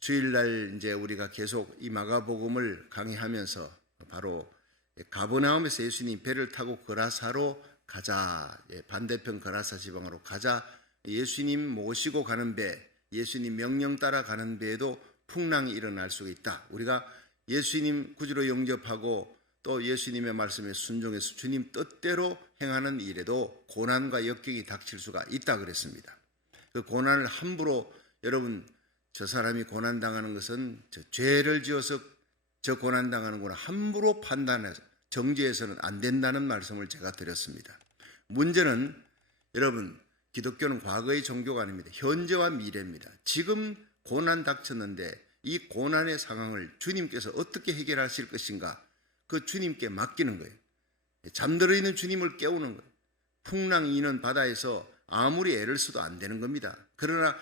주일날 이제 우리가 계속 이 마가복음을 강의하면서 바로 가버나움에서 예수님 배를 타고 거라사로 가자, 반대편 거라사 지방으로 가자, 예수님 모시고 가는 배, 예수님 명령 따라 가는 배에도 풍랑이 일어날 수가 있다. 우리가 예수님 구주로 영접하고 또 예수님의 말씀에 순종해서 주님 뜻대로 행하는 일에도 고난과 역경이 닥칠 수가 있다 그랬습니다. 그 고난을 함부로, 여러분, 저 사람이 고난당하는 것은 저 죄를 지어서 저 고난당하는구나 함부로 판단해서 정죄해서는 안 된다는 말씀을 제가 드렸습니다. 문제는 여러분, 기독교는 과거의 종교가 아닙니다. 현재와 미래입니다. 지금 고난 닥쳤는데 이 고난의 상황을 주님께서 어떻게 해결하실 것인가, 그 주님께 맡기는 거예요. 잠들어 있는 주님을 깨우는 거예요. 풍랑이 있는 바다에서 아무리 애를 써도 안 되는 겁니다. 그러나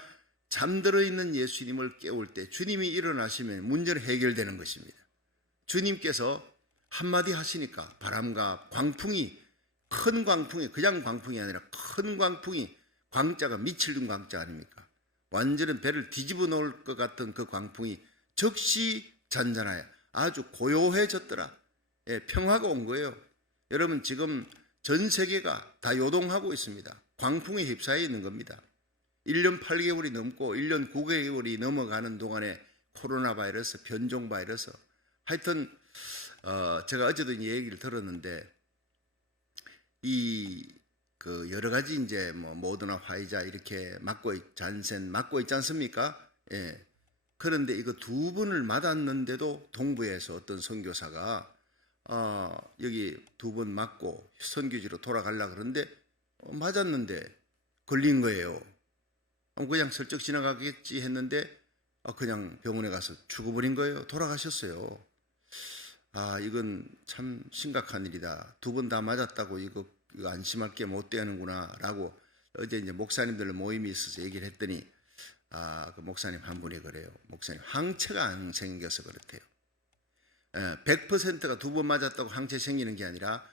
잠들어 있는 예수님을 깨울 때 주님이 일어나시면 문제는 해결되는 것입니다. 주님께서 한마디 하시니까 바람과 광풍이, 큰 광풍이, 그냥 광풍이 아니라 큰 광풍이, 광자가 미칠 든 광자 아닙니까? 완전히 배를 뒤집어 놓을 것 같은 그 광풍이 즉시 잔잔하여 아주 고요해졌더라. 평화가 온 거예요. 여러분, 지금 전 세계가 다 요동하고 있습니다. 광풍에 휩싸여 있는 겁니다. 1년 8개월이 넘고 1년 9개월이 넘어가는 동안에 코로나 바이러스, 변종 바이러스, 하여튼 제가 어제도 이 얘기를 들었는데 그 여러 가지 이제 뭐 모더나, 화이자 이렇게 잔센 맞고 있지 않습니까? 예. 그런데 이거 2번을 맞았는데도 동부에서 어떤 선교사가 여기 2번 맞고 선교지로 돌아가려고 그러는데 맞았는데 걸린 거예요. 그냥 슬쩍 지나가겠지 했는데 그냥 병원에 가서 죽어버린 거예요. 돌아가셨어요. 이건 참 심각한 일이다. 2번 다 맞았다고 이거 안심할 게 못 되는구나 라고 어제 이제 목사님들 모임이 있어서 얘기를 했더니 그 목사님 한 분이 그래요. 목사님, 항체가 안 생겨서 그렇대요. 100%가 2번 맞았다고 항체 생기는 게 아니라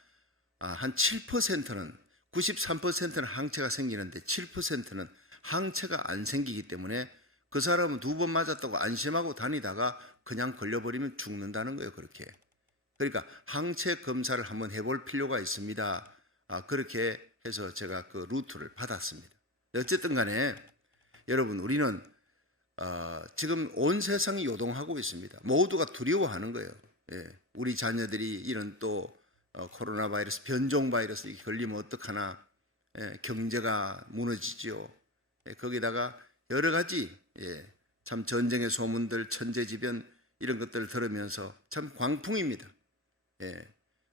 한 7%는, 93%는 항체가 생기는데 7%는 항체가 안 생기기 때문에 그 사람은 2번 맞았다고 안심하고 다니다가 그냥 걸려버리면 죽는다는 거예요. 그렇게. 그러니까 항체 검사를 한번 해볼 필요가 있습니다. 그렇게 해서 제가 그 루트를 받았습니다. 어쨌든 간에 여러분, 우리는 지금 온 세상이 요동하고 있습니다. 모두가 두려워하는 거예요. 우리 자녀들이 이런 또 코로나 바이러스, 변종 바이러스 이렇게 걸리면 어떡하나, 경제가 무너지죠. 거기다가 여러 가지 참 전쟁의 소문들, 천재지변 이런 것들을 들으면서 참 광풍입니다.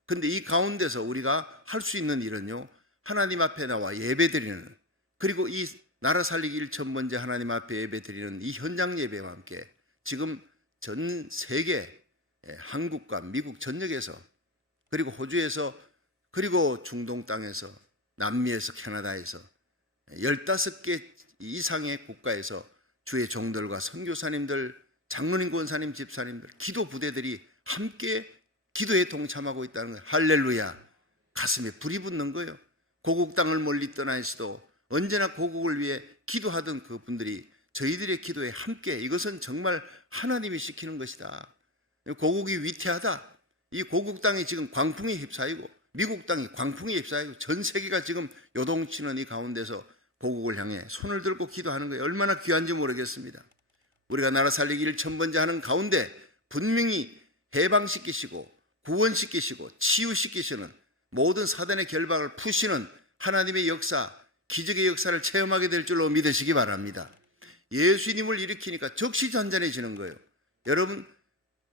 근데 이 가운데서 우리가 할 수 있는 일은요, 하나님 앞에 나와 예배드리는, 그리고 이 나라 살리기 1,000번째 하나님 앞에 예배드리는 이 현장 예배와 함께 지금 전 세계, 한국과 미국 전역에서, 그리고 호주에서, 그리고 중동 땅에서, 남미에서, 캐나다에서 15개 이상의 국가에서 주의 종들과 선교사님들, 장로님, 권사님, 집사님들, 기도 부대들이 함께 기도에 동참하고 있다는 거예요. 할렐루야. 가슴에 불이 붙는 거예요. 고국 땅을 멀리 떠나 있어도 언제나 고국을 위해 기도하던 그분들이 저희들의 기도에 함께, 이것은 정말 하나님이 시키는 것이다. 고국이 위태하다. 이 고국 땅이 지금 광풍에 휩싸이고 미국 땅이 광풍에 휩싸이고 전 세계가 지금 요동치는 이 가운데서 고국을 향해 손을 들고 기도하는 거예요. 얼마나 귀한지 모르겠습니다. 우리가 나라 살리기 1,000번째 하는 가운데 분명히 해방시키시고 구원시키시고 치유시키시는 모든 사단의 결박을 푸시는 하나님의 역사, 기적의 역사를 체험하게 될 줄로 믿으시기 바랍니다. 예수님을 일으키니까 즉시 잔잔해지는 거예요. 여러분,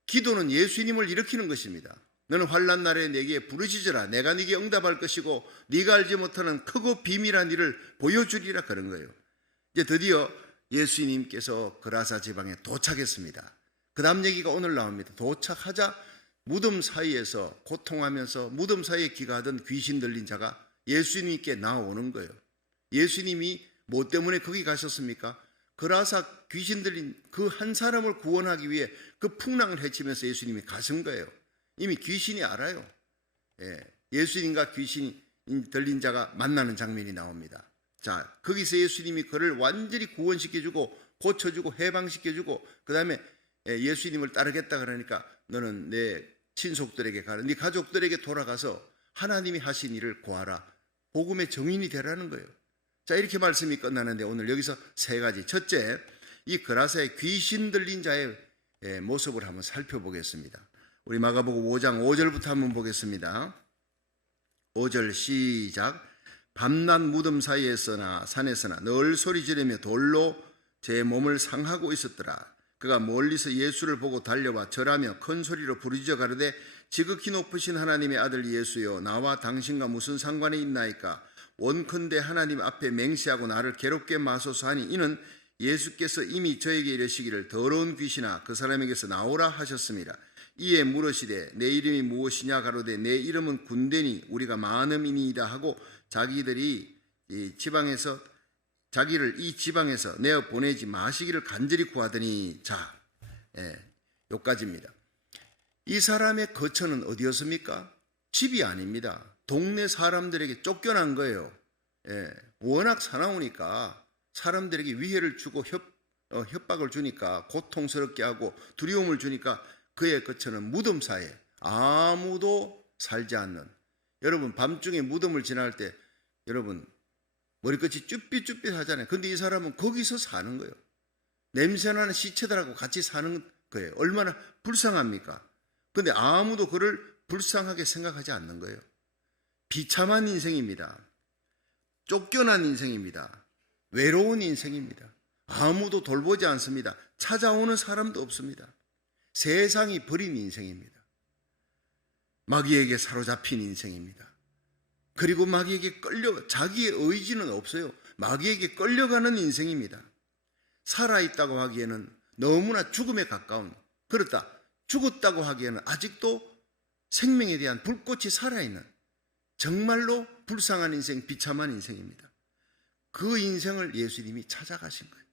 기도는 예수님을 일으키는 것입니다. 너는 환난 날에 내게 부르짖으라. 내가 네게 응답할 것이고 네가 알지 못하는 크고 비밀한 일을 보여주리라, 그런 거예요. 이제 드디어 예수님께서 거라사 지방에 도착했습니다. 그 다음 얘기가 오늘 나옵니다. 도착하자 무덤 사이에서 고통하면서 무덤 사이에 기가하던 귀신 들린 자가 예수님께 나오는 거예요. 예수님이 뭐 때문에 거기 가셨습니까? 거라사 귀신 들린 그 한 사람을 구원하기 위해 그 풍랑을 헤치면서 예수님이 가신 거예요. 이미 귀신이 알아요. 예수님과 귀신 들린 자가 만나는 장면이 나옵니다. 자, 거기서 예수님이 그를 완전히 구원시켜주고 고쳐주고 해방시켜주고 그 다음에 예수님을 따르겠다 그러니까 너는 내 친속들에게 가라. 네 가족들에게 돌아가서 하나님이 하신 일을 구하라. 복음의 정인이 되라는 거예요. 자, 이렇게 말씀이 끝나는데 오늘 여기서 세 가지. 첫째, 이 그라사의 귀신 들린 자의 모습을 한번 살펴보겠습니다. 우리 마가복음 5장 5절부터 한번 보겠습니다. 5절 시작. 밤낮 무덤 사이에서나 산에서나 늘 소리 지르며 돌로 제 몸을 상하고 있었더라. 그가 멀리서 예수를 보고 달려와 절하며 큰 소리로 부르짖어 가로되 지극히 높으신 하나님의 아들 예수여, 나와 당신과 무슨 상관이 있나이까? 원컨대 하나님 앞에 맹세하고 나를 괴롭게 마소서 하니, 이는 예수께서 이미 저에게 이르시기를 더러운 귀신아 그 사람에게서 나오라 하셨습니다. 이에 물으시되 내 이름이 무엇이냐 가로되 내 이름은 군대니 우리가 많음이니이다 하고 자기를 이 지방에서 내어 보내지 마시기를 간절히 구하더니. 자, 여기까지입니다. 이 사람의 거처는 어디였습니까? 집이 아닙니다. 동네 사람들에게 쫓겨난 거예요. 워낙 사나우니까 사람들에게 위해를 주고 협박을 주니까, 고통스럽게 하고 두려움을 주니까 그의 거처는 무덤 사이에 아무도 살지 않는. 여러분, 밤중에 무덤을 지날 때 여러분 머리끝이 쭈삣쭈삣 하잖아요. 근데 이 사람은 거기서 사는 거예요. 냄새나는 시체들하고 같이 사는 거예요. 얼마나 불쌍합니까? 근데 아무도 그를 불쌍하게 생각하지 않는 거예요. 비참한 인생입니다. 쫓겨난 인생입니다. 외로운 인생입니다. 아무도 돌보지 않습니다. 찾아오는 사람도 없습니다. 세상이 버린 인생입니다. 마귀에게 사로잡힌 인생입니다. 그리고 마귀에게 자기의 의지는 없어요. 마귀에게 끌려가는 인생입니다. 살아있다고 하기에는 너무나 죽음에 가까운, 그렇다, 죽었다고 하기에는 아직도 생명에 대한 불꽃이 살아있는 정말로 불쌍한 인생, 비참한 인생입니다. 그 인생을 예수님이 찾아가신 거예요.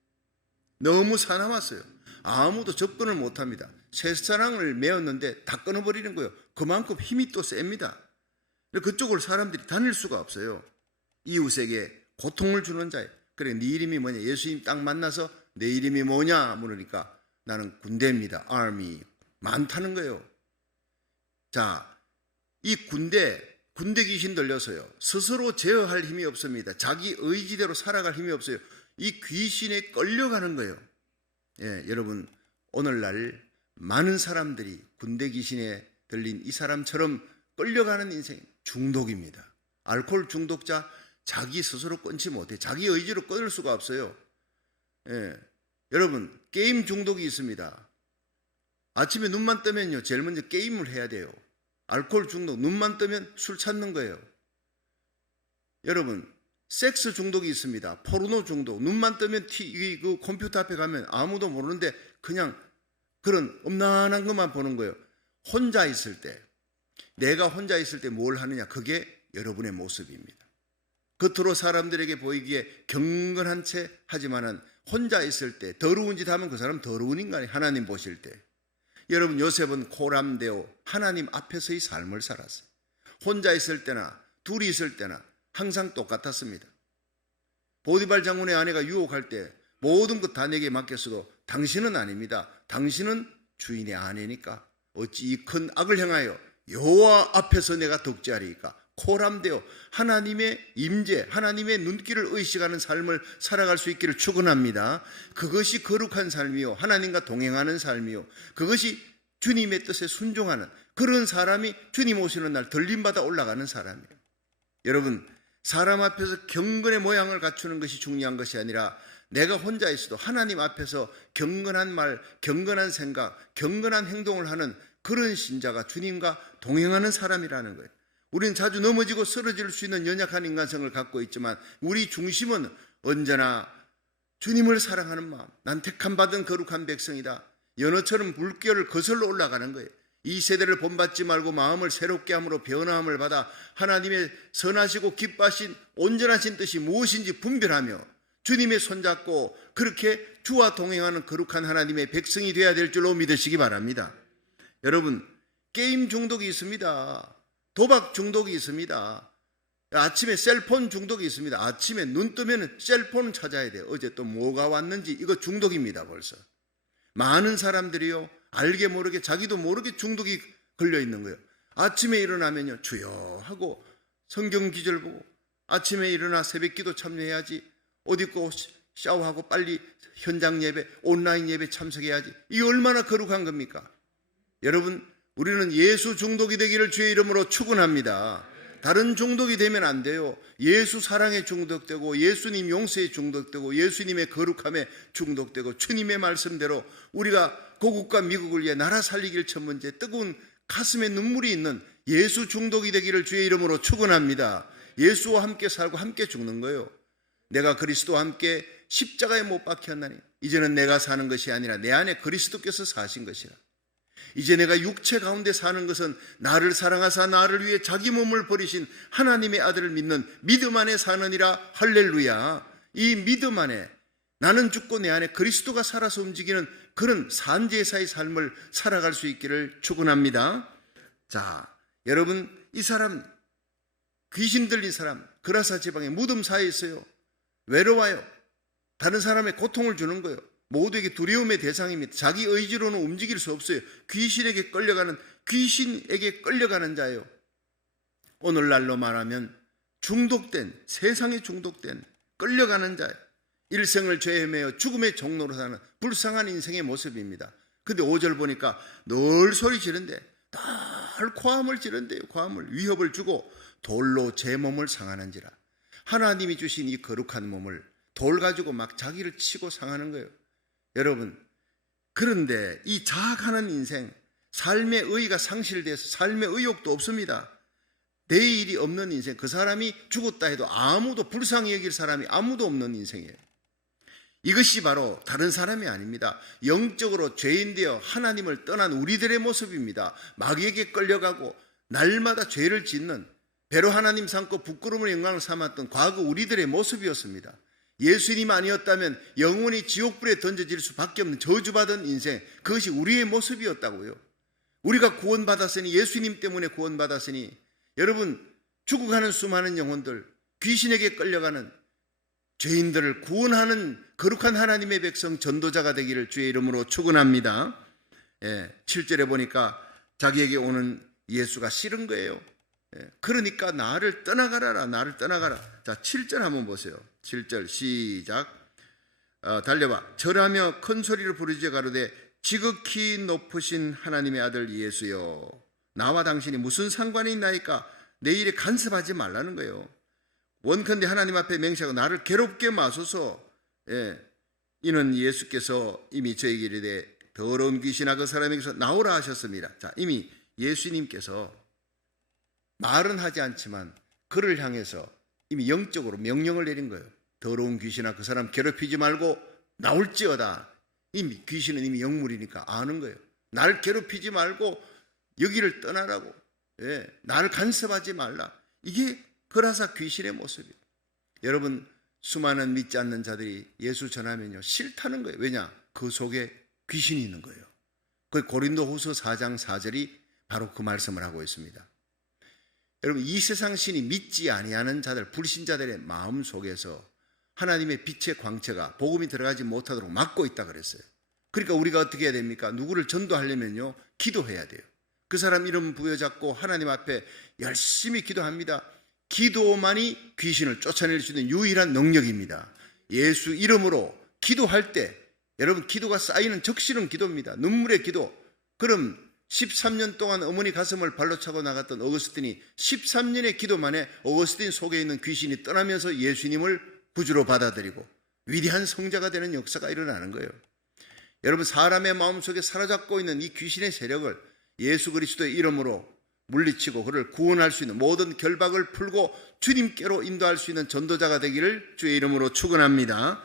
너무 사나웠어요. 아무도 접근을 못합니다. 쇠사랑을 메었는데 다 끊어버리는 거예요. 그만큼 힘이 또 셉니다. 그쪽을 사람들이 다닐 수가 없어요. 이웃에게 고통을 주는 자예요. 그래, 네 이름이 뭐냐? 예수님 딱 만나서 내 이름이 뭐냐 물으니까 나는 군대입니다. army. 많다는 거예요. 자, 이 군대 귀신 들려서요, 스스로 제어할 힘이 없습니다. 자기 의지대로 살아갈 힘이 없어요. 이 귀신에 끌려가는 거예요. 여러분, 오늘날 많은 사람들이 군대 귀신에 들린 이 사람처럼 끌려가는 인생, 중독입니다. 알코올 중독자 자기 스스로 끊지 못해. 자기 의지로 끊을 수가 없어요. 여러분, 게임 중독이 있습니다. 아침에 눈만 뜨면요, 제일 먼저 게임을 해야 돼요. 알코올 중독, 눈만 뜨면 술 찾는 거예요. 여러분, 섹스 중독이 있습니다. 포르노 중독, 눈만 뜨면 그 컴퓨터 앞에 가면 아무도 모르는데 그냥 그런 음란한 것만 보는 거예요. 혼자 있을 때, 내가 혼자 있을 때 뭘 하느냐, 그게 여러분의 모습입니다. 겉으로 사람들에게 보이기에 경건한 채 하지만은 혼자 있을 때 더러운 짓 하면 그 사람 더러운 인간이 하나님 보실 때. 여러분, 요셉은 코람되어 하나님 앞에서의 삶을 살았어요. 혼자 있을 때나 둘이 있을 때나 항상 똑같았습니다. 보디발 장군의 아내가 유혹할 때 모든 것 다 내게 맡겼어도 당신은 아닙니다. 당신은 주인의 아내니까 어찌 이 큰 악을 행하여 여호와 앞에서 내가 덕지하리이까. 코람되어 하나님의 임재, 하나님의 눈길을 의식하는 삶을 살아갈 수 있기를 축원합니다. 그것이 거룩한 삶이요, 하나님과 동행하는 삶이요, 그것이 주님의 뜻에 순종하는 그런 사람이 주님 오시는 날 들림받아 올라가는 사람이에요. 여러분, 사람 앞에서 경건의 모양을 갖추는 것이 중요한 것이 아니라 내가 혼자 있어도 하나님 앞에서 경건한 말, 경건한 생각, 경건한 행동을 하는 그런 신자가 주님과 동행하는 사람이라는 거예요. 우리는 자주 넘어지고 쓰러질 수 있는 연약한 인간성을 갖고 있지만 우리 중심은 언제나 주님을 사랑하는 마음, 난 택함받은 거룩한 백성이다, 연어처럼 물결을 거슬러 올라가는 거예요. 이 세대를 본받지 말고 마음을 새롭게 함으로 변화함을 받아 하나님의 선하시고 기뻐하신 온전하신 뜻이 무엇인지 분별하며 주님의 손잡고 그렇게 주와 동행하는 거룩한 하나님의 백성이 되어야 될 줄로 믿으시기 바랍니다. 여러분, 게임 중독이 있습니다. 도박 중독이 있습니다. 아침에 셀폰 중독이 있습니다. 아침에 눈 뜨면 셀폰을 찾아야 돼요. 어제 또 뭐가 왔는지. 이거 중독입니다. 벌써 많은 사람들이요, 알게 모르게 자기도 모르게 중독이 걸려 있는 거예요. 아침에 일어나면요, 주여 하고 성경 기절 보고, 아침에 일어나 새벽 기도 참여해야지, 옷 입고 샤워하고 빨리 현장 예배, 온라인 예배 참석해야지. 이게 얼마나 거룩한 겁니까? 여러분, 우리는 예수 중독이 되기를 주의 이름으로 축원합니다. 다른 중독이 되면 안 돼요. 예수 사랑에 중독되고, 예수님 용서에 중독되고, 예수님의 거룩함에 중독되고, 주님의 말씀대로 우리가 고국과 미국을 위해 나라 살리기를 첫 번째 뜨거운 가슴에 눈물이 있는 예수 중독이 되기를 주의 이름으로 축원합니다. 예수와 함께 살고 함께 죽는 거예요. 내가 그리스도와 함께 십자가에 못 박혔나니 이제는 내가 사는 것이 아니라 내 안에 그리스도께서 사신 것이라. 이제 내가 육체 가운데 사는 것은 나를 사랑하사 나를 위해 자기 몸을 버리신 하나님의 아들을 믿는 믿음 안에 사느니라. 할렐루야. 이 믿음 안에 나는 죽고 내 안에 그리스도가 살아서 움직이는 그런 산제사의 삶을 살아갈 수 있기를 축원합니다. 자, 여러분, 이 사람, 귀신 들린 사람, 그라사 지방의 무덤사에 있어요. 외로워요. 다른 사람의 고통을 주는 거예요. 모두에게 두려움의 대상입니다. 자기 의지로는 움직일 수 없어요. 귀신에게 끌려가는 자예요. 오늘날로 말하면 중독된, 세상에 중독된 끌려가는 자예요. 일생을 죄에 헤매어 죽음의 종로로 사는 불쌍한 인생의 모습입니다. 근데 5절 보니까 늘 소리 지른대. 늘 고함을 지른대요. 고함을, 위협을 주고 돌로 제 몸을 상하는지라. 하나님이 주신 이 거룩한 몸을 돌 가지고 막 자기를 치고 상하는 거예요. 여러분, 그런데 이 자학하는 인생, 삶의 의의가 상실돼서 삶의 의욕도 없습니다. 내일이 없는 인생, 그 사람이 죽었다 해도 아무도 불쌍히 여길 사람이 아무도 없는 인생이에요. 이것이 바로 다른 사람이 아닙니다. 영적으로 죄인 되어 하나님을 떠난 우리들의 모습입니다. 마귀에게 끌려가고 날마다 죄를 짓는, 배로 하나님 삼고 부끄러움을 영광을 삼았던 과거 우리들의 모습이었습니다. 예수님 아니었다면 영원히 지옥불에 던져질 수밖에 없는 저주받은 인생, 그것이 우리의 모습이었다고요. 우리가 구원받았으니, 예수님 때문에 구원받았으니, 여러분, 죽어가는 수많은 영혼들, 귀신에게 끌려가는 죄인들을 구원하는 거룩한 하나님의 백성, 전도자가 되기를 주의 이름으로 축원합니다. 7절에 보니까 자기에게 오는 예수가 싫은 거예요. 그러니까 나를 떠나가라, 나를 떠나가라. 자, 7절 한번 보세요. 7절 시작. 달려봐. 절하며 큰 소리로 부르짖어 가로되 지극히 높으신 하나님의 아들 예수여, 나와 당신이 무슨 상관이 있나이까? 내 일에 간섭하지 말라는 거예요. 원컨대 하나님 앞에 맹세하고 나를 괴롭게 마소서. 이는 예수께서 이미 저에게 이르되 더러운 귀신아 그 사람에게서 나오라 하셨습니다. 자, 이미 예수님께서 말은 하지 않지만 그를 향해서 이미 영적으로 명령을 내린 거예요. 더러운 귀신아 그 사람 괴롭히지 말고 나올지어다. 이미 귀신은 이미 영물이니까 아는 거예요. 나를 괴롭히지 말고 여기를 떠나라고. 나를 간섭하지 말라. 이게 그라사 귀신의 모습이에요. 여러분, 수많은 믿지 않는 자들이 예수 전하면요 싫다는 거예요. 왜냐? 그 속에 귀신이 있는 거예요. 그 고린도후서 4장 4절이 바로 그 말씀을 하고 있습니다. 여러분, 이 세상 신이 믿지 아니하는 자들, 불신자들의 마음 속에서 하나님의 빛의 광채가 복음이 들어가지 못하도록 막고 있다 그랬어요. 그러니까 우리가 어떻게 해야 됩니까? 누구를 전도하려면요 기도해야 돼요. 그 사람 이름 부여잡고 하나님 앞에 열심히 기도합니다. 기도만이 귀신을 쫓아낼 수 있는 유일한 능력입니다. 예수 이름으로 기도할 때 여러분, 기도가 쌓이는 적시는 기도입니다. 눈물의 기도. 그럼 13년 동안 어머니 가슴을 발로 차고 나갔던 어거스틴이 13년의 기도 만에 어거스틴 속에 있는 귀신이 떠나면서 예수님을 구주로 받아들이고 위대한 성자가 되는 역사가 일어나는 거예요. 여러분, 사람의 마음속에 사로잡고 있는 이 귀신의 세력을 예수 그리스도의 이름으로 물리치고 그를 구원할 수 있는, 모든 결박을 풀고 주님께로 인도할 수 있는 전도자가 되기를 주의 이름으로 축원합니다.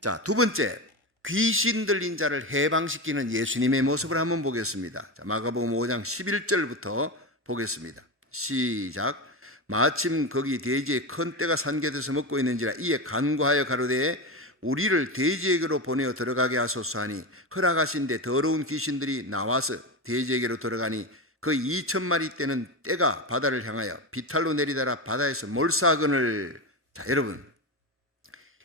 자, 두 번째, 귀신 들린 자를 해방시키는 예수님의 모습을 한번 보겠습니다. 자, 마가복음 5장 11절부터 보겠습니다. 시작. 마침 거기 돼지의 큰 떼가 산개돼서 먹고 있는지라 이에 간구하여 가로되 우리를 돼지에게로 보내어 들어가게 하소서 하니 허락하신데 더러운 귀신들이 나와서 돼지에게로 들어가니 그 2,000마리 떼는 떼가 바다를 향하여 비탈로 내리다라 바다에서 몰사하거늘. 자, 여러분,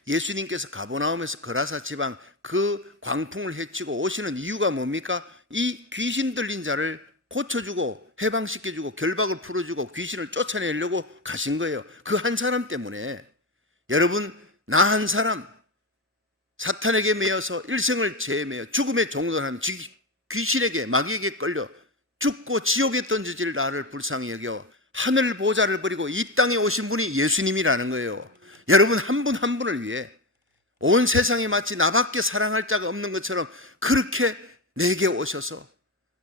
예수님께서 가버나움에서 거라사 지방 그 광풍을 헤치고 오시는 이유가 뭡니까? 이 귀신 들린 자를 고쳐주고 해방시켜주고 결박을 풀어주고 귀신을 쫓아내려고 가신 거예요. 그 한 사람 때문에. 여러분, 나 한 사람 사탄에게 매여서 일생을 죄에 매여 죽음의 종로를 하면 귀신에게 마귀에게 끌려 죽고 지옥에 던져질 나를 불쌍히 여겨 하늘 보좌를 버리고 이 땅에 오신 분이 예수님이라는 거예요. 여러분, 한 분 한 분을 위해 온 세상에 마치 나밖에 사랑할 자가 없는 것처럼 그렇게 내게 오셔서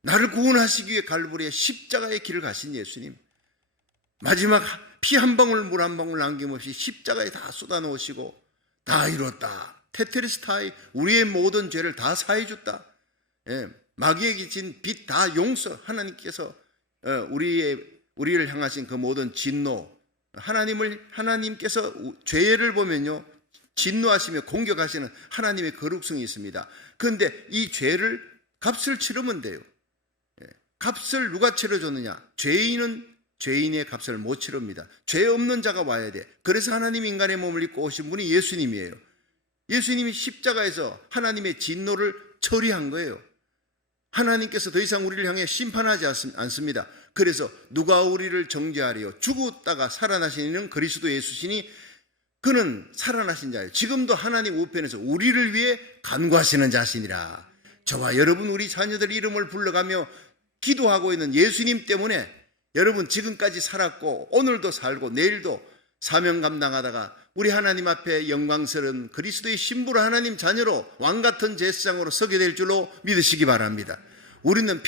나를 구원하시기 위해 갈보리의 십자가의 길을 가신 예수님, 마지막 피 한 방울 물 한 방울 남김없이 십자가에 다 쏟아놓으시고 다 이뤘다, 테테리스타이, 우리의 모든 죄를 다 사해줬다, 마귀에게 진 빚 다 용서, 하나님께서 우리를 향하신 그 모든 진노, 하나님께서 죄를 보면요 진노하시며 공격하시는 하나님의 거룩성이 있습니다. 그런데 이 죄를 값을 치르면 돼요. 값을 누가 치러줬느냐? 죄인은 죄인의 값을 못 치릅니다. 죄 없는 자가 와야 돼. 그래서 하나님 인간의 몸을 입고 오신 분이 예수님이에요. 예수님이 십자가에서 하나님의 진노를 처리한 거예요. 하나님께서 더 이상 우리를 향해 심판하지 않습니다. 그래서 누가 우리를 정죄하리요? 죽었다가 살아나시는 그리스도 예수시니 그는 살아나신 자예요. 지금도 하나님 우편에서 우리를 위해 간구하시는 자신이라. 저와 여러분, 우리 자녀들 이름을 불러가며 기도하고 있는 예수님 때문에 여러분 지금까지 살았고 오늘도 살고 내일도 사명 감당하다가 우리 하나님 앞에 영광스러운 그리스도의 신부로 하나님 자녀로 왕같은 제사장으로 서게 될 줄로 믿으시기 바랍니다. 우리는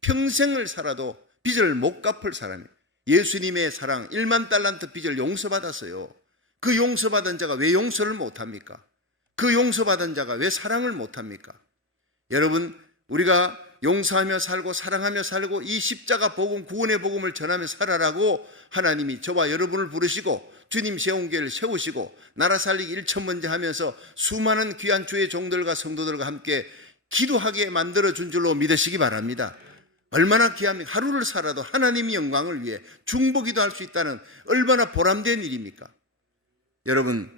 평생을 살아도 빚을 못 갚을 사람이에요. 예수님의 사랑 1만 달란트 빚을 용서받았어요. 그 용서받은 자가 왜 용서를 못합니까? 그 용서받은 자가 왜 사랑을 못합니까? 여러분, 우리가 용서하며 살고 사랑하며 살고 이 십자가 복음, 구원의 복음을 전하며 살아라고 하나님이 저와 여러분을 부르시고 주님 세운 교회를 세우시고 나라 살리기 1,000번째 하면서 수많은 귀한 주의 종들과 성도들과 함께 기도하게 만들어준 줄로 믿으시기 바랍니다. 얼마나 귀합니까? 하루를 살아도 하나님의 영광을 위해 중보기도 할 수 있다는 얼마나 보람된 일입니까? 여러분,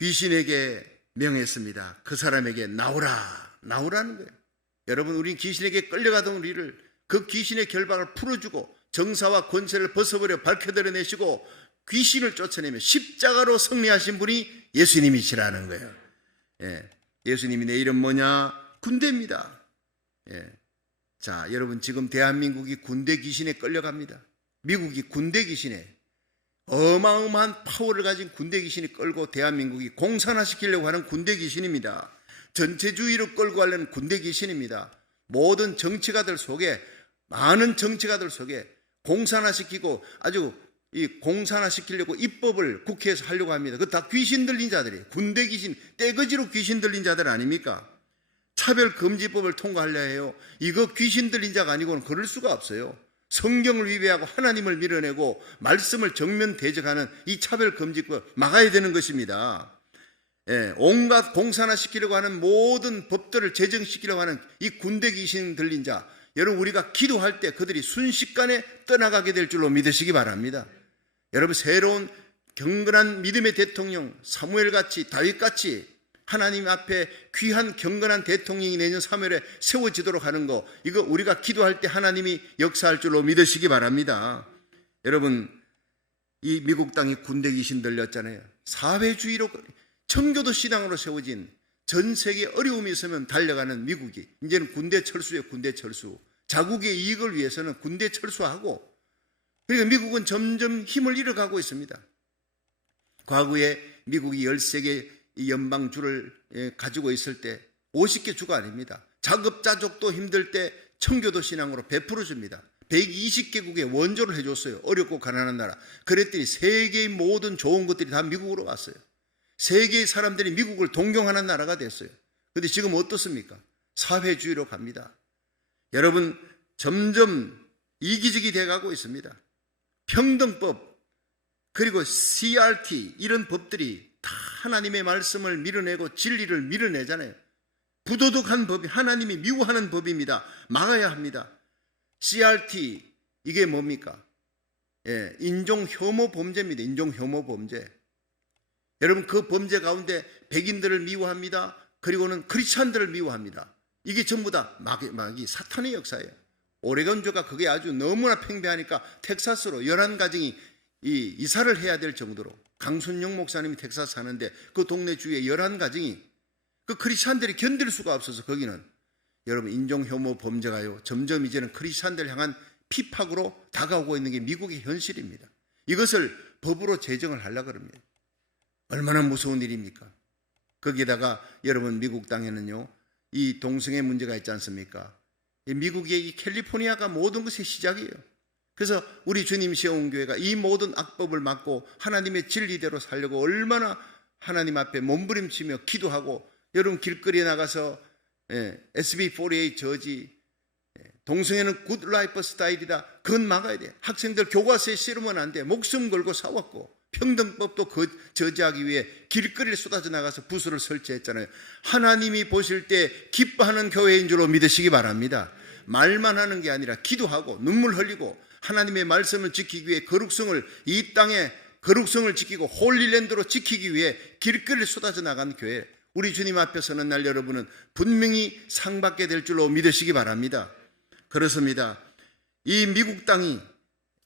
귀신에게 명했습니다. 그 사람에게 나오라는 거예요. 여러분, 우리 귀신에게 끌려가던 우리를 그 귀신의 결박을 풀어주고 정사와 권세를 벗어버려 밝혀드러내시고 귀신을 쫓아내며 십자가로 승리하신 분이 예수님이시라는 거예요. 예수님이 내 이름 뭐냐? 군대입니다. 자, 여러분, 지금 대한민국이 군대 귀신에 끌려갑니다. 미국이 군대 귀신에 어마어마한 파워를 가진 군대 귀신이 끌고 대한민국이 공산화시키려고 하는 군대 귀신입니다. 전체주의로 끌고 가려는 군대 귀신입니다. 모든 정치가들 속에, 많은 정치가들 속에 공산화시키고 아주 이 공산화시키려고 입법을 국회에서 하려고 합니다. 그거 다 귀신 들린 자들이에요. 군대 귀신, 떼거지로 귀신 들린 자들 아닙니까? 차별금지법을 통과하려 해요. 이거 귀신 들린 자가 아니고는 그럴 수가 없어요. 성경을 위배하고 하나님을 밀어내고 말씀을 정면 대적하는 이 차별금지법 막아야 되는 것입니다. 온갖 공산화시키려고 하는 모든 법들을 제정시키려고 하는 이 군대 귀신 들린 자, 여러분, 우리가 기도할 때 그들이 순식간에 떠나가게 될 줄로 믿으시기 바랍니다. 여러분, 새로운 경건한 믿음의 대통령, 사무엘같이 다윗같이 하나님 앞에 귀한 경건한 대통령이 내년 3월에 세워지도록 하는 거, 이거 우리가 기도할 때 하나님이 역사할 줄로 믿으시기 바랍니다. 여러분, 이 미국 땅이 군대 귀신 들렸잖아요. 사회주의로 청교도 신앙으로 세워진 전 세계에 어려움이 있으면 달려가는 미국이 이제는 군대 철수예요. 군대 철수. 자국의 이익을 위해서는 군대 철수하고, 그러니까 미국은 점점 힘을 잃어가고 있습니다. 과거에 미국이 13개 연방주를 가지고 있을 때 50개 주가 아닙니다. 자급자족도 힘들 때 청교도 신앙으로 베풀어 줍니다. 120개국에 원조를 해줬어요. 어렵고 가난한 나라. 그랬더니 세계의 모든 좋은 것들이 다 미국으로 왔어요. 세계의 사람들이 미국을 동경하는 나라가 됐어요. 그런데 지금 어떻습니까? 사회주의로 갑니다. 여러분, 점점 이기적이 돼가고 있습니다. 평등법, 그리고 CRT, 이런 법들이 다 하나님의 말씀을 밀어내고 진리를 밀어내잖아요. 부도덕한 법이 하나님이 미워하는 법입니다. 막아야 합니다. CRT 이게 뭡니까? 예, 인종 혐오 범죄입니다. 인종 혐오 범죄. 여러분 그 범죄 가운데 백인들을 미워합니다. 그리고는 크리스찬들을 미워합니다. 이게 전부 다 마귀 사탄의 역사예요. 오레곤주가 그게 아주 너무나 팽배하니까 텍사스로 11가정이 이사를 해야 될 정도로 강순영 목사님이 텍사스 사는데 그 동네 주위에 11가정이 그 크리스찬들이 견딜 수가 없어서 거기는 여러분 인종 혐오 범죄가요 점점 이제는 크리스찬들 향한 피팍으로 다가오고 있는 게 미국의 현실입니다. 이것을 법으로 제정을 하려고 합니다. 얼마나 무서운 일입니까? 거기에다가 여러분 미국 땅에는요 이 동성애 문제가 있지 않습니까? 미국의 이 캘리포니아가 모든 것의 시작이에요. 그래서 우리 주님 시온교회가 이 모든 악법을 막고 하나님의 진리대로 살려고 얼마나 하나님 앞에 몸부림치며 기도하고 여러분 길거리에 나가서 SB48 저지 동성애는 굿 라이프 스타일이다. 그건 막아야 돼. 학생들 교과서에 실으면 안 돼. 목숨 걸고 싸웠고 평등법도 저지하기 위해 길거리에 쏟아져 나가서 부수를 설치했잖아요. 하나님이 보실 때 기뻐하는 교회인 줄로 믿으시기 바랍니다. 말만 하는 게 아니라 기도하고 눈물 흘리고 하나님의 말씀을 지키기 위해 거룩성을 이 땅에 거룩성을 지키고 홀리랜드로 지키기 위해 길거리에 쏟아져 나간 교회, 우리 주님 앞에 서는 날 여러분은 분명히 상받게 될 줄로 믿으시기 바랍니다. 그렇습니다. 이 미국 땅이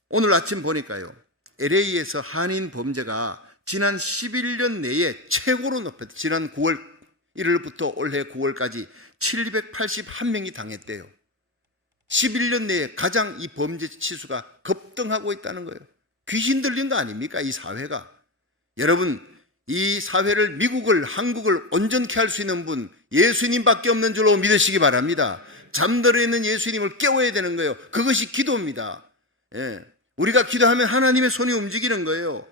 오늘 아침 보니까요 LA에서 한인 범죄가 지난 11년 내에 최고로 높았대요. 지난 9월 1일부터 올해 9월까지 781명이 당했대요. 11년 내에 가장 이 범죄 치수가 급등하고 있다는 거예요. 귀신 들린 거 아닙니까? 이 사회가. 여러분 이 사회를 미국을 한국을 온전케 할 수 있는 분 예수님밖에 없는 줄로 믿으시기 바랍니다. 잠들어 있는 예수님을 깨워야 되는 거예요. 그것이 기도입니다. 우리가 기도하면 하나님의 손이 움직이는 거예요.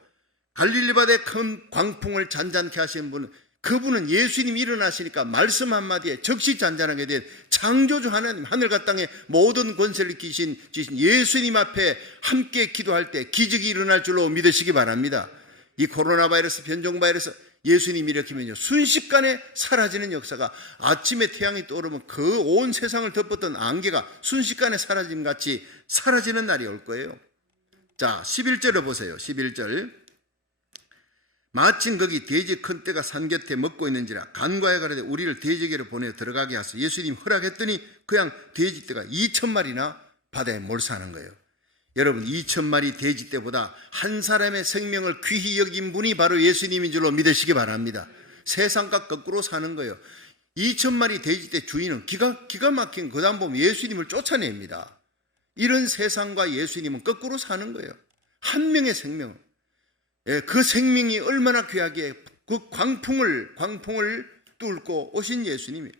갈릴리 바다에 큰 광풍을 잔잔케 하시는 분은 그분은 예수님이 일어나시니까 말씀 한마디에 즉시 잔잔하게 된 창조주 하나님, 하늘과 땅의 모든 권세를 주신 예수님 앞에 함께 기도할 때 기적이 일어날 줄로 믿으시기 바랍니다. 이 코로나 바이러스, 변종 바이러스 예수님이 일으키면요 순식간에 사라지는 역사가, 아침에 태양이 떠오르면 그 온 세상을 덮었던 안개가 순식간에 사라짐 같이 사라지는 날이 올 거예요. 자, 11절을 보세요. 11절. 마침 거기 돼지 큰 떼가 산 곁에 먹고 있는지라 간과에 가라되 우리를 돼지에게로 보내 들어가게 하소. 예수님 허락했더니 그냥 돼지 떼가 2,000마리나 바다에 몰사하는 거예요. 여러분 2,000마리 돼지 떼보다 한 사람의 생명을 귀히 여긴 분이 바로 예수님인 줄로 믿으시기 바랍니다. 세상과 거꾸로 사는 거예요. 2,000마리 돼지 떼 주인은 기가 막힌 그 다음 보면 예수님을 쫓아냅니다. 이런 세상과 예수님은 거꾸로 사는 거예요. 한 명의 생명, 그 생명이 얼마나 귀하게 그 광풍을 뚫고 오신 예수님이,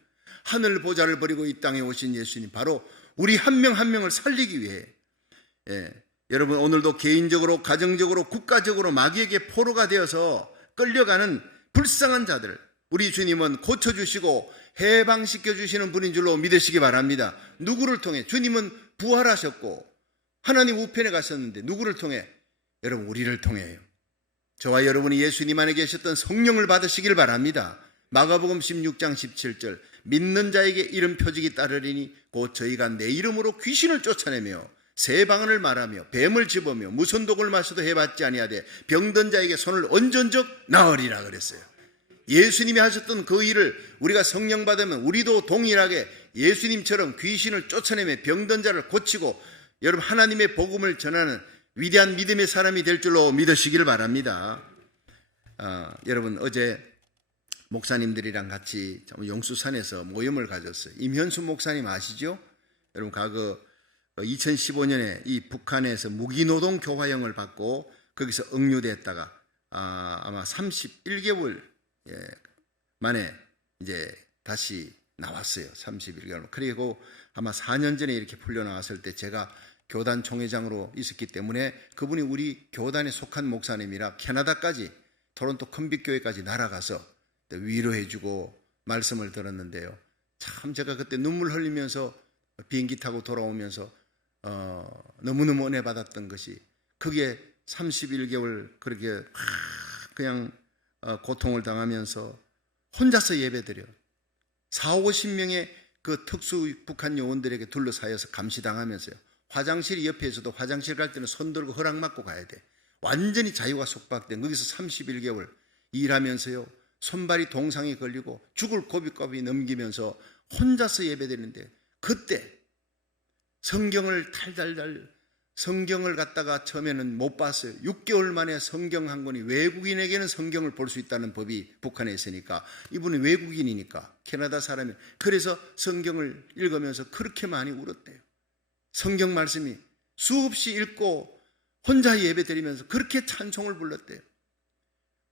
하늘 보좌를 버리고 이 땅에 오신 예수님, 바로 우리 한 명 한 명을 살리기 위해 여러분 오늘도 개인적으로 가정적으로 국가적으로 마귀에게 포로가 되어서 끌려가는 불쌍한 자들 우리 주님은 고쳐주시고 해방시켜주시는 분인 줄로 믿으시기 바랍니다. 누구를 통해? 주님은 부활하셨고 하나님 우편에 가셨는데 누구를 통해? 여러분 우리를 통해요. 저와 여러분이 예수님 안에 계셨던 성령을 받으시길 바랍니다. 마가복음 16장 17절 믿는 자에게 이런 표적이 따르리니 곧 저희가 내 이름으로 귀신을 쫓아내며 새 방언을 말하며 뱀을 집으며 무슨 독을 마셔도 해봤지 아니하되 병든 자에게 손을 얹은 적 나으리라 그랬어요. 예수님이 하셨던 그 일을 우리가 성령 받으면 우리도 동일하게 예수님처럼 귀신을 쫓아내며 병든 자를 고치고 여러분 하나님의 복음을 전하는 위대한 믿음의 사람이 될 줄로 믿으시기를 바랍니다. 여러분 어제 목사님들이랑 같이 용수산에서 모임을 가졌어요. 임현수 목사님 아시죠? 여러분 과거 2015년에 이 북한에서 무기노동 교화형을 받고 거기서 억류됐다가 아마 31개월 만에 이제 다시 나왔어요. 31개월. 그리고 아마 4년 전에 이렇게 풀려나왔을 때 제가 교단 총회장으로 있었기 때문에 그분이 우리 교단에 속한 목사님이라 캐나다까지 토론토 큰빛교회까지 날아가서 위로해주고 말씀을 들었는데요. 참 제가 그때 눈물 흘리면서 비행기 타고 돌아오면서 너무너무 은혜 받았던 것이 그게 31개월 그렇게 그냥 고통을 당하면서 혼자서 예배드려 40, 50명의 그 특수 북한 요원들에게 둘러싸여서 감시당하면서요 화장실이 옆에 있어도 화장실 갈 때는 손 들고 허락 받고 가야 돼. 완전히 자유가 속박된 거기서 31개월 일하면서요, 손발이 동상에 걸리고 죽을 고비고비 넘기면서 혼자서 예배드리는데, 그때 성경을 달달달 성경을 갖다가 처음에는 못 봤어요. 6개월 만에 성경 한 권이, 외국인에게는 성경을 볼 수 있다는 법이 북한에 있으니까, 이분이 외국인이니까 캐나다 사람이, 그래서 성경을 읽으면서 그렇게 많이 울었대요. 성경 말씀이 수없이 읽고 혼자 예배드리면서 그렇게 찬송을 불렀대요.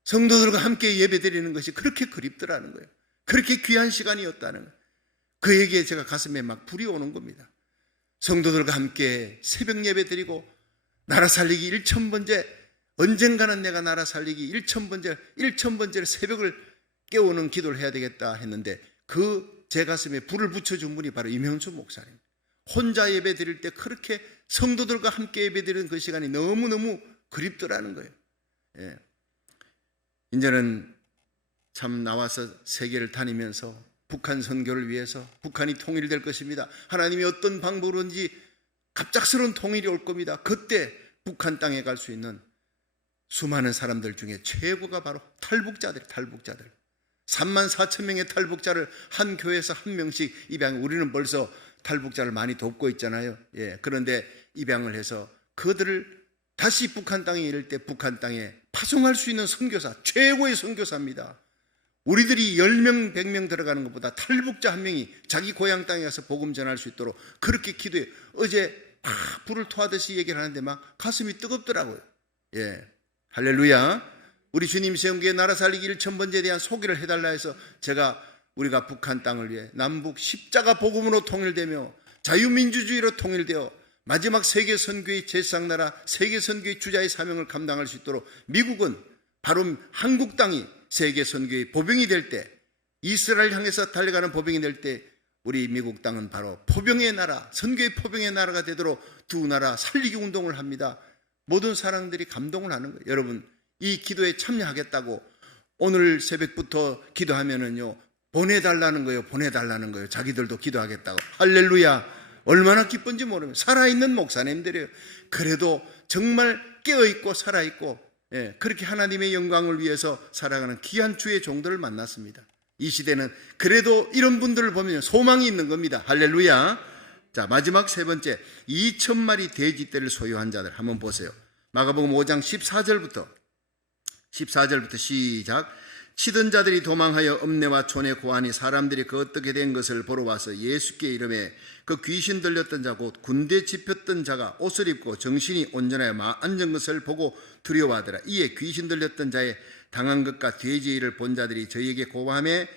성도들과 함께 예배드리는 것이 그렇게 그립더라는 거예요. 그렇게 귀한 시간이었다는 거예요. 그에게 제가 가슴에 막 불이 오는 겁니다. 성도들과 함께 새벽 예배 드리고 나라 살리기 1000번째, 언젠가는 내가 나라 살리기 1000번째 새벽을 깨우는 기도를 해야 되겠다 했는데, 그 제 가슴에 불을 붙여준 분이 바로 임형수 목사님. 혼자 예배 드릴 때 그렇게 성도들과 함께 예배 드리는 그 시간이 너무너무 그립더라는 거예요. 예. 이제는 참 나와서 세계를 다니면서 북한 선교를 위해서, 북한이 통일될 것입니다, 하나님이 어떤 방법으로든지 갑작스러운 통일이 올 겁니다, 그때 북한 땅에 갈 수 있는 수많은 사람들 중에 최고가 바로 탈북자들. 34,000명의 탈북자를 한 교회에서 한 명씩 입양, 우리는 벌써 탈북자를 많이 돕고 있잖아요. 예, 그런데 입양을 해서 그들을 다시 북한 땅에 이를 때 북한 땅에 파송할 수 있는 선교사, 최고의 선교사입니다. 우리들이 10명, 100명 들어가는 것보다 탈북자 한 명이 자기 고향 땅에 가서 복음 전할 수 있도록 그렇게 기도해요. 어제 막 불을 토하듯이 얘기를 하는데 막 가슴이 뜨겁더라고요. 예, 할렐루야. 우리 주님 세운교회 나라 살리기 1000번째에 대한 소개를 해달라 해서 제가 우리가 북한 땅을 위해 남북 십자가 복음으로 통일되며 자유민주주의로 통일되어 마지막 세계 선교의 제사장나라, 세계 선교의 주자의 사명을 감당할 수 있도록, 미국은 바로 한국 땅이 세계 선교의 보병이 될 때, 이스라엘 향해서 달려가는 보병이 될 때, 우리 미국 땅은 바로 포병의 나라, 선교의 포병의 나라가 되도록 두 나라 살리기 운동을 합니다. 모든 사람들이 감동을 하는 거예요. 여러분, 이 기도에 참여하겠다고 오늘 새벽부터 기도하면은요, 보내달라는 거예요. 자기들도 기도하겠다고. 할렐루야. 얼마나 기쁜지 모르면 살아있는 목사님들이에요. 그래도 정말 깨어있고 살아있고, 예, 그렇게 하나님의 영광을 위해서 살아가는 귀한 주의 종들을 만났습니다. 이 시대는 그래도 이런 분들을 보면 소망이 있는 겁니다. 할렐루야. 자, 마지막 세 번째, 2000마리 돼지떼를 소유한 자들 한번 보세요. 마가복음 5장 14절부터 시작. 치던 자들이 도망하여 읍내와 촌에 고하니 사람들이 그 어떻게 된 것을 보러 와서 예수께 이르매, 그 귀신 들렸던 자 곧 군대 집혔던 자가 옷을 입고 정신이 온전하여 앉은 것을 보고 두려워하더라. 이에 귀신 들렸던 자의 당한 것과 돼지의 일을 본 자들이 저희에게 고하매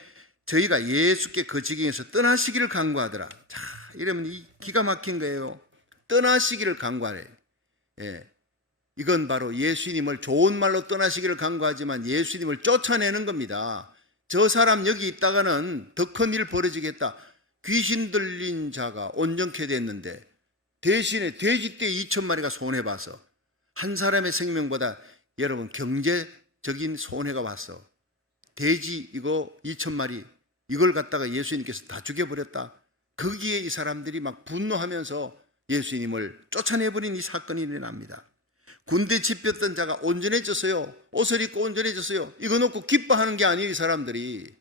저희가 예수께 그 지경에서 떠나시기를 간구하더라. 자, 이러면 이 기가 막힌 거예요. 떠나시기를 간구하래. 예. 이건 바로 예수님을, 좋은 말로 떠나시기를 간구하지만 예수님을 쫓아내는 겁니다. 저 사람 여기 있다가는 더 큰 일 벌어지겠다. 귀신 들린 자가 온전케 됐는데 대신에 돼지떼 2000마리가 손해봐서, 한 사람의 생명보다 여러분 경제적인 손해가 왔어. 돼지 이거 2000마리 이걸 갖다가 예수님께서 다 죽여버렸다. 거기에 이 사람들이 막 분노하면서 예수님을 쫓아내버린 이 사건이 일어납니다. 군대 집혔던 자가 온전해졌어요. 옷을 입고 온전해졌어요. 이거 놓고 기뻐하는 게 아니에요. 이 사람들이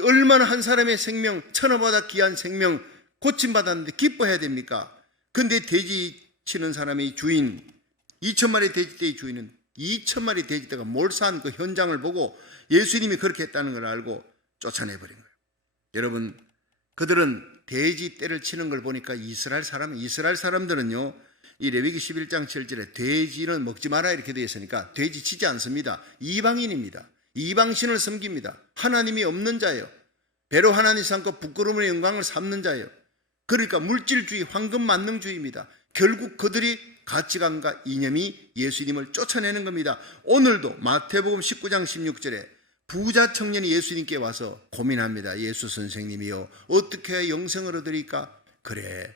얼마나 한 사람의 생명, 천하보다 귀한 생명 고침받았는데 기뻐해야 됩니까? 근데 돼지 치는 사람의 주인, 2000마리 돼지떼의 주인은 2000마리 돼지떼가 몰사한 그 현장을 보고 예수님이 그렇게 했다는 걸 알고 쫓아내버린 거예요. 여러분, 그들은 돼지떼를 치는 걸 보니까 이스라엘 사람들은요, 이 레위기 11장 7절에 돼지는 먹지 마라 이렇게 되어 있으니까 돼지 치지 않습니다. 이방인입니다. 이방신을 섬깁니다. 하나님이 없는 자예요. 배로 하나님 삼고 부끄러움의 영광을 삼는 자예요. 그러니까 물질주의, 황금만능주의입니다. 결국 그들이 가치관과 이념이 예수님을 쫓아내는 겁니다. 오늘도 마태복음 19장 16절에 부자 청년이 예수님께 와서 고민합니다. 예수 선생님이요, 어떻게 해야 영생을 얻으리까? 그래,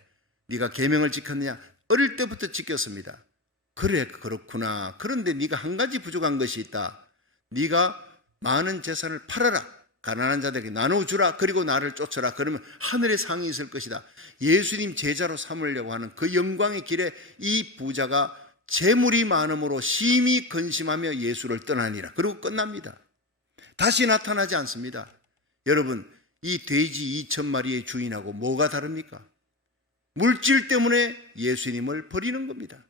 네가 계명을 지켰느냐? 어릴 때부터 지켰습니다. 그래, 그렇구나. 그런데 네가 한 가지 부족한 것이 있다. 네가 많은 재산을 팔아라. 가난한 자들에게 나눠주라. 그리고 나를 쫓아라. 그러면 하늘의 상이 있을 것이다. 예수님 제자로 삼으려고 하는 그 영광의 길에 이 부자가 재물이 많음으로 심히 근심하며 예수를 떠나니라. 그리고 끝납니다. 다시 나타나지 않습니다. 여러분, 이 돼지 2,000마리의 주인하고 뭐가 다릅니까? 물질 때문에 예수님을 버리는 겁니다.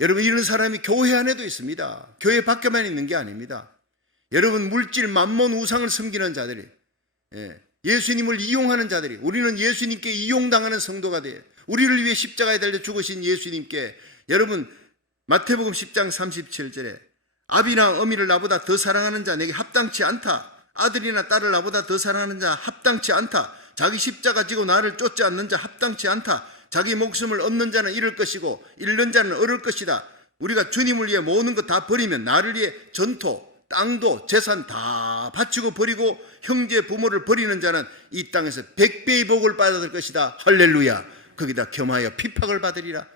여러분, 이런 사람이 교회 안에도 있습니다. 교회 밖에만 있는 게 아닙니다. 여러분, 물질, 만몬, 우상을 섬기는 자들이, 예수님을 이용하는 자들이, 우리는 예수님께 이용당하는 성도가 돼요. 우리를 위해 십자가에 달려 죽으신 예수님께, 여러분, 마태복음 10장 37절에 아비나 어미를 나보다 더 사랑하는 자 내게 합당치 않다. 아들이나 딸을 나보다 더 사랑하는 자 합당치 않다. 자기 십자가 지고 나를 쫓지 않는 자 합당치 않다. 자기 목숨을 얻는 자는 잃을 것이고 잃는 자는 얻을 것이다. 우리가 주님을 위해 모든 것 다 버리면 나를 위해 전토, 땅도, 재산 다 바치고 버리고 형제 부모를 버리는 자는 이 땅에서 100배의 복을 받을 것이다. 할렐루야. 거기다 겸하여 핍박을 받으리라.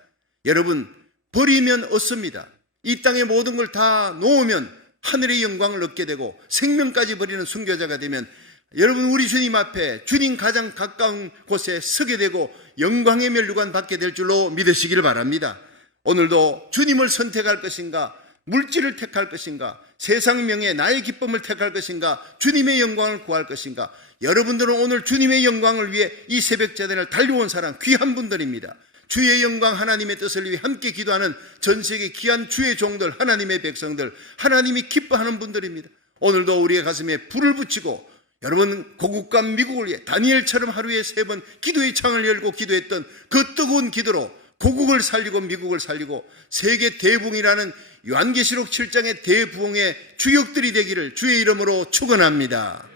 여러분, 버리면 얻습니다. 이 땅의 모든 걸 다 놓으면 하늘의 영광을 얻게 되고 생명까지 버리는 순교자가 되면 여러분, 우리 주님 앞에 주님 가장 가까운 곳에 서게 되고 영광의 면류관 받게 될 줄로 믿으시기를 바랍니다. 오늘도 주님을 선택할 것인가, 물질을 택할 것인가, 세상 명예 나의 기쁨을 택할 것인가, 주님의 영광을 구할 것인가. 여러분들은 오늘 주님의 영광을 위해 이 새벽제단을 달려온 사람 귀한 분들입니다. 주의 영광 하나님의 뜻을 위해 함께 기도하는 전세계 귀한 주의 종들, 하나님의 백성들, 하나님이 기뻐하는 분들입니다. 오늘도 우리의 가슴에 불을 붙이고 여러분, 고국과 미국을 위해 다니엘처럼 하루에 3번 기도의 창을 열고 기도했던 그 뜨거운 기도로 고국을 살리고 미국을 살리고 세계 대붕이라는 요한계시록 7장의 대부흥의 주역들이 되기를 주의 이름으로 축원합니다.